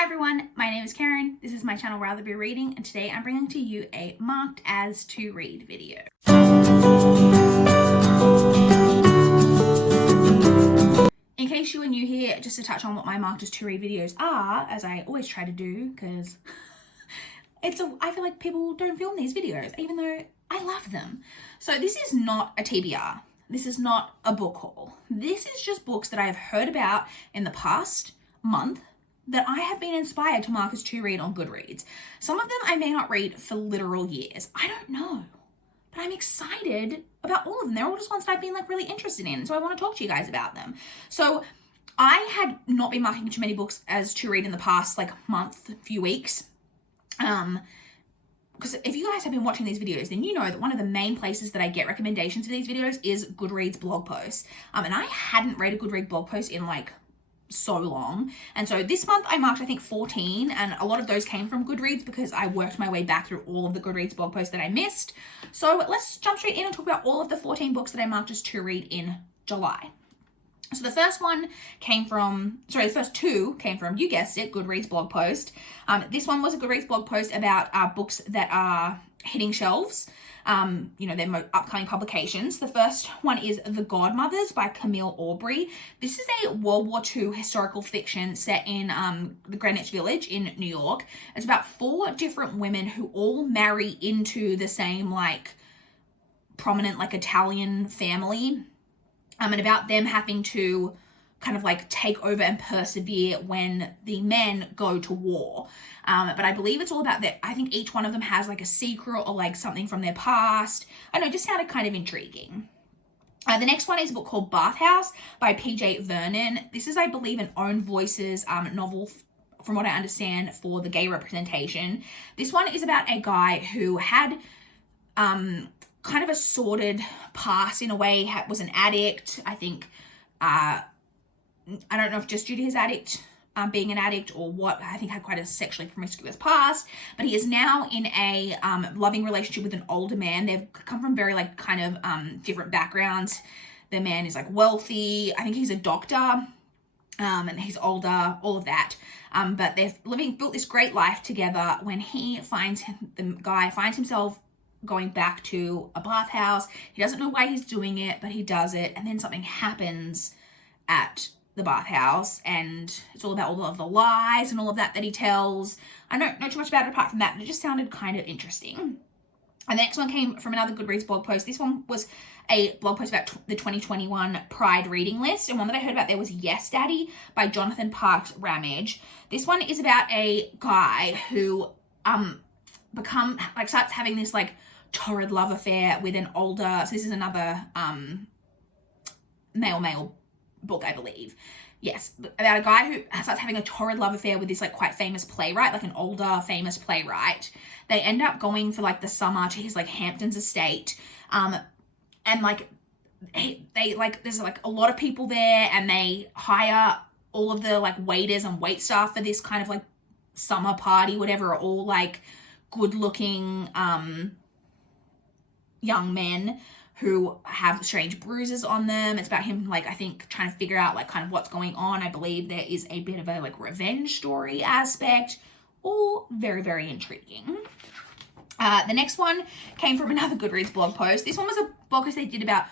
Hi everyone, my name is Karen, this is my channel Rather Be Reading, and today I'm bringing to you a marked as to read video. In case you are new here, just to touch on what my marked as to read videos are, as I always try to do, because I feel like people don't film these videos, even though I love them. So this is not a TBR, this is not a book haul. This is just books that I have heard about in the past month, that I have been inspired to mark as to read on Goodreads. Some of them I may not read for literal years. I don't know. But I'm excited about all of them. They're all just ones that I've been really interested in. So I want to talk to you guys about them. So I had not been marking too many books as to read in the past month, few weeks. Because if you guys have been watching these videos, then you know that one of the main places that I get recommendations for these videos is Goodreads blog posts. And I hadn't read a Goodreads blog post in so long, and so this month I marked I think 14, and a lot of those came from Goodreads because I worked my way back through all of the Goodreads blog posts that I missed. So let's jump straight in and talk about all of the 14 books that I marked as to read in July. So the first two came from, you guessed it, Goodreads blog post. This one was a Goodreads blog post about books that are hitting shelves. Their upcoming publications. The first one is The Godmothers by Camille Aubrey. This is a World War II historical fiction set in the Greenwich Village in New York. It's about 4 different women who all marry into the same prominent Italian family, and about them having to take over and persevere when the men go to war. But I believe it's all about that. I think each one of them has a secret or something from their past. I don't know, it just sounded kind of intriguing. The next one is a book called Bathhouse by PJ Vernon. This is, I believe, an Own Voices novel, from what I understand, for the gay representation. This one is about a guy who had kind of a sordid past in a way, was an addict. I think, I don't know if just due to his being an addict or what, I think had quite a sexually promiscuous past, but he is now in a loving relationship with an older man. They've come from very different backgrounds. The man is wealthy. I think he's a doctor, and he's older, all of that. But they've built this great life together when the guy finds himself going back to a bathhouse. He doesn't know why he's doing it, but he does it, and then something happens at the bathhouse, and it's all about all of the lies and all of that he tells. I don't know too much about it apart from that, but it just sounded kind of interesting. And the next one came from another Goodreads blog post. This one was a blog post about the 2021 Pride reading list, and one that I heard about there was Yes Daddy by Jonathan Parks Ramage. This one is about a guy who starts having this torrid love affair with an older, so this is another male book, I believe. Yes, about a guy who starts having a torrid love affair with this quite famous playwright, an older famous playwright. They end up going for the summer to his Hamptons estate, and there's a lot of people there, and they hire all of the waiters and wait staff for this kind of summer party, whatever, all good looking young men who have strange bruises on them. It's about him, I think, trying to figure out, kind of what's going on. I believe there is a bit of a, revenge story aspect. All very, very intriguing. The next one came from another Goodreads blog post. This one was a blog post they did about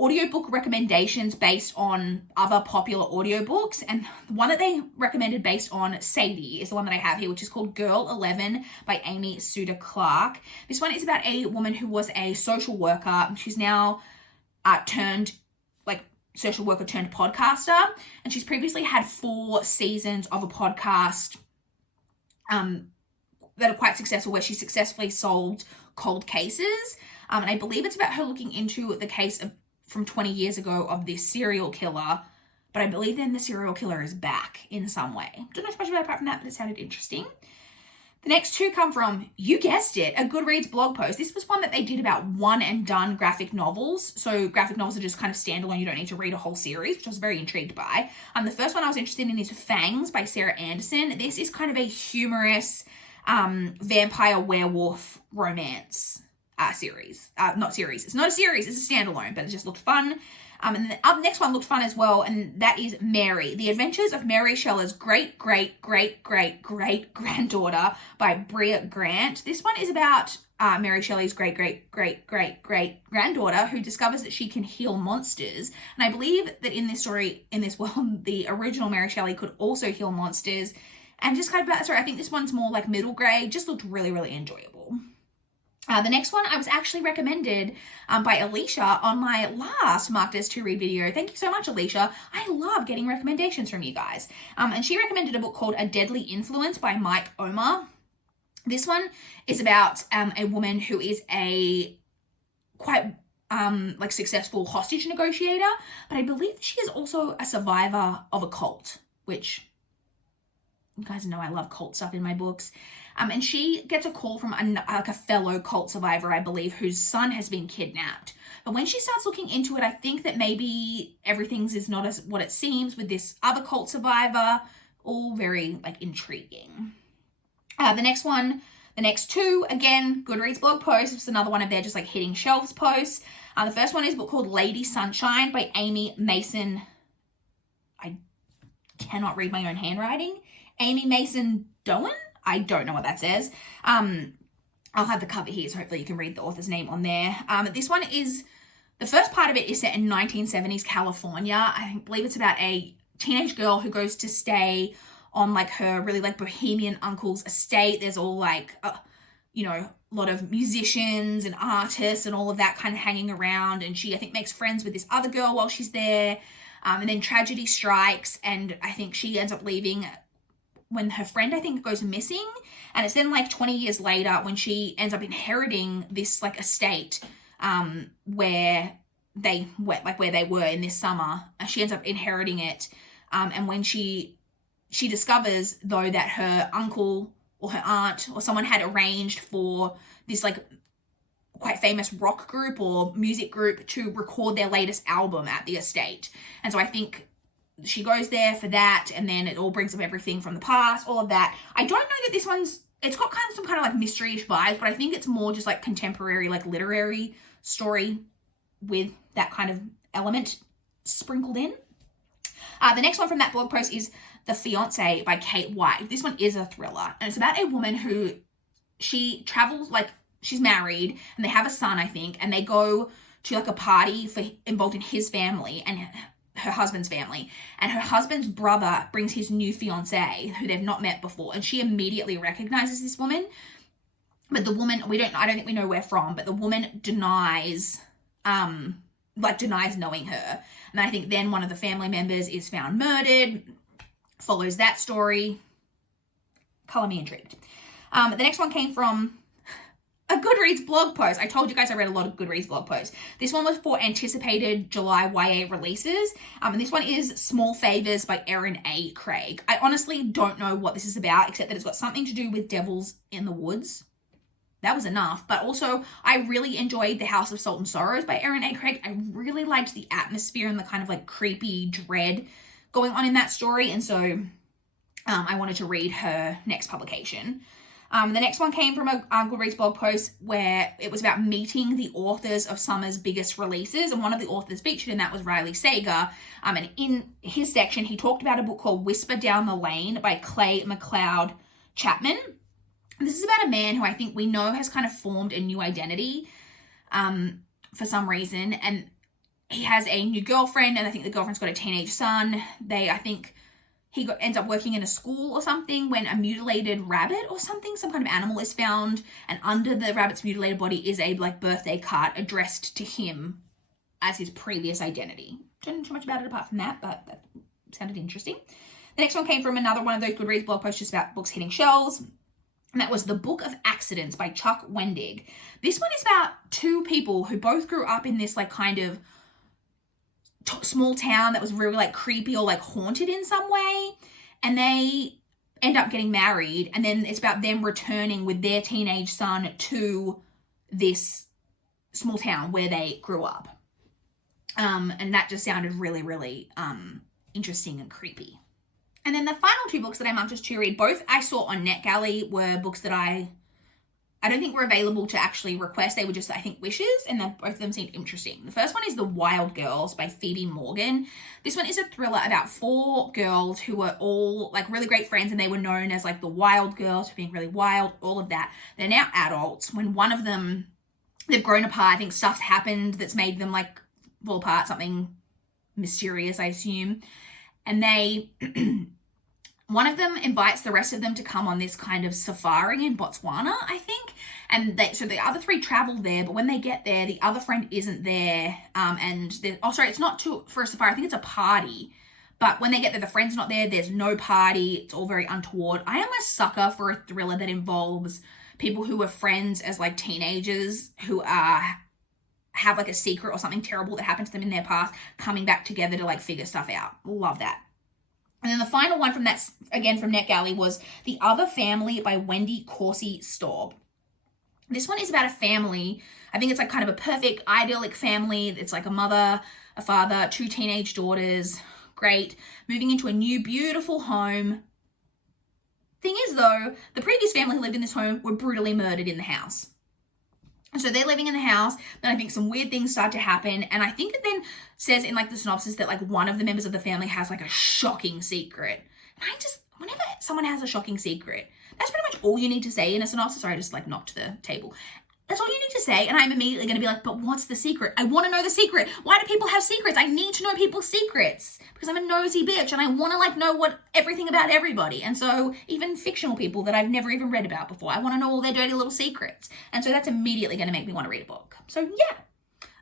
audiobook recommendations based on other popular audiobooks, and the one that they recommended based on Sadie is the one that I have here, which is called Girl 11 by Amy Suter Clark. This one is about a woman who was a social worker. She's now turned social worker turned podcaster, and she's previously had 4 seasons of a podcast that are quite successful, where she successfully solved cold cases, and I believe it's about her looking into the case from 20 years ago of this serial killer, but I believe then the serial killer is back in some way. Don't know too much about it apart from that, but it sounded interesting. The next 2 come from, you guessed it, a Goodreads blog post. This was one that they did about one and done graphic novels. So graphic novels are just kind of standalone. You don't need to read a whole series, which I was very intrigued by. The first one I was interested in is Fangs by Sarah Anderson. This is kind of a humorous vampire werewolf romance series. Not series. It's not a series. It's a standalone, but it just looked fun. And the up next one looked fun as well, and that is Mary, The Adventures of Mary Shelley's great-great-great-great-great-granddaughter by Brea Grant. This one is about Mary Shelley's great-great-great-great-great-granddaughter who discovers that she can heal monsters. And I believe that in this story, in this world, the original Mary Shelley could also heal monsters. And just kind of about that story, I think this one's more like middle grade, just looked really, really enjoyable. The next one I was actually recommended by Alicia on my last Marked as to Read video. Thank you so much, Alicia. I love getting recommendations from you guys. And she recommended a book called A Deadly Influence by Mike Omar. This one is about a woman who is a quite like successful hostage negotiator, but I believe she is also a survivor of a cult, which you guys know I love cult stuff in my books. And she gets a call from a fellow cult survivor, I believe, whose son has been kidnapped. But when she starts looking into it, I think that maybe everything's is not as what it seems with this other cult survivor. All very like intriguing. The next two, again, Goodreads blog posts. It's another one of their just like hitting shelves posts. The first one is a book called Lady Sunshine by Amy Mason. I cannot read my own handwriting. Amy Mason Doan? I don't know what that says. I'll have the cover here, so hopefully you can read the author's name on there. This one is, the first part of it is set in 1970s California. I believe it's about a teenage girl who goes to stay on like her really like bohemian uncle's estate. There's all like, you know, a lot of musicians and artists and all of that kind of hanging around. And she, I think, makes friends with this other girl while she's there. And then tragedy strikes, and I think she ends up leaving when her friend, I think, goes missing. And it's then like 20 years later when she ends up inheriting this like estate where they were in this summer. She ends up inheriting it. And when she discovers, though, that her uncle or her aunt or someone had arranged for this like quite famous rock group or music group to record their latest album at the estate. And so I think she goes there for that, and then it all brings up everything from the past, all of that. I don't know that this one's, it's got kind of some kind of like mystery-ish vibes, but I think it's more just like contemporary, like literary story with that kind of element sprinkled in. The next one from that blog post is The Fiancé by Kate White. This one is a thriller, and it's about a woman who, she travels, like she's married and they have a son, I think, and they go to like a party involved in his family and her husband's family, and her husband's brother brings his new fiancée who they've not met before, and she immediately recognizes this woman, but the woman, I don't think we know where from, but the woman denies knowing her. And I think then one of the family members is found murdered, follows that story. Color me intrigued. The next one came from a Goodreads blog post. I told you guys I read a lot of Goodreads blog posts. This one was for anticipated July YA releases. And this one is Small Favors by Erin A. Craig. I honestly don't know what this is about, except that it's got something to do with devils in the woods. That was enough. But also, I really enjoyed The House of Salt and Sorrows by Erin A. Craig. I really liked the atmosphere and the kind of like creepy dread going on in that story. And so I wanted to read her next publication. The next one came from a Goodreads blog post where it was about meeting the authors of summer's biggest releases. And one of the authors featured in that was Riley Sager. And in his section, he talked about a book called Whisper Down the Lane by Clay McLeod Chapman. This is about a man who I think we know has kind of formed a new identity for some reason. And he has a new girlfriend, and I think the girlfriend's got a teenage son. He ends up working in a school or something when a mutilated rabbit or something, some kind of animal is found, and under the rabbit's mutilated body is a like birthday card addressed to him as his previous identity. Don't know too much about it apart from that, but that sounded interesting. The next one came from another one of those Goodreads blog posts just about books hitting shelves. And that was The Book of Accidents by Chuck Wendig. This one is about two people who both grew up in this like kind of small town that was really like creepy or like haunted in some way. And they end up getting married. And then it's about them returning with their teenage son to this small town where they grew up. And that just sounded really, really interesting and creepy. And then the final two books that I marked as to read, both I saw on NetGalley, were books that I I don't think were available to actually request. They were just, I think, wishes, and both of them seemed interesting. The first one is The Wild Girls by Phoebe Morgan. This one is a thriller about 4 girls who were all like really great friends, and they were known as like the Wild Girls for being really wild, all of that. They're now adults. When one of them, they've grown apart, I think stuff's happened that's made them like fall apart, something mysterious, I assume. And they... one of them invites the rest of them to come on this kind of safari in Botswana, I think. And so the other 3 travel there, but when they get there, the other friend isn't there. It's not for a safari. I think it's a party. But when they get there, the friend's not there. There's no party. It's all very untoward. I am a sucker for a thriller that involves people who were friends as like teenagers who have like a secret or something terrible that happened to them in their past, coming back together to like figure stuff out. Love that. And then the final one from that, again from NetGalley, was The Other Family by Wendy Corsi Staub. This one is about a family. I think it's like kind of a perfect, idyllic family. It's like a mother, a father, 2 teenage daughters. Great. Moving into a new, beautiful home. Thing is, though, the previous family who lived in this home were brutally murdered in the house. And so they're living in the house, then I think some weird things start to happen, and I think it then says in like the synopsis that like one of the members of the family has like a shocking secret. And whenever someone has a shocking secret, that's pretty much all you need to say in a synopsis. Sorry, I just like knocked the table. That's all you need to say, and I'm immediately going to be like, but what's the secret? I want to know the secret. Why do people have secrets? I need to know people's secrets because I'm a nosy bitch and I want to like know everything about everybody. And so even fictional people that I've never even read about before, I want to know all their dirty little secrets. And so that's immediately going to make me want to read a book. So yeah.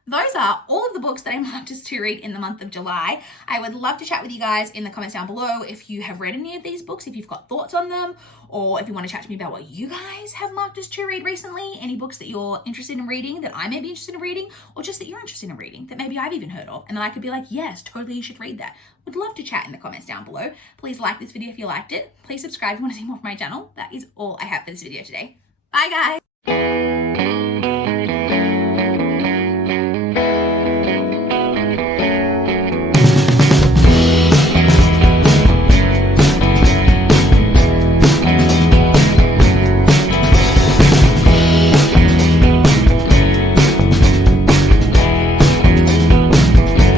Those are all of the books that I marked as to read in the month of July. I would love to chat with you guys in the comments down below if you have read any of these books, if you've got thoughts on them, or if you want to chat to me about what you guys have marked as to read recently, any books that you're interested in reading that I may be interested in reading, or just that you're interested in reading that maybe I've even heard of, and then I could be like, yes, totally, you should read that. Would love to chat in the comments down below. Please like this video if you liked it. Please subscribe if you want to see more from my channel. That is all I have for this video today. Bye, guys.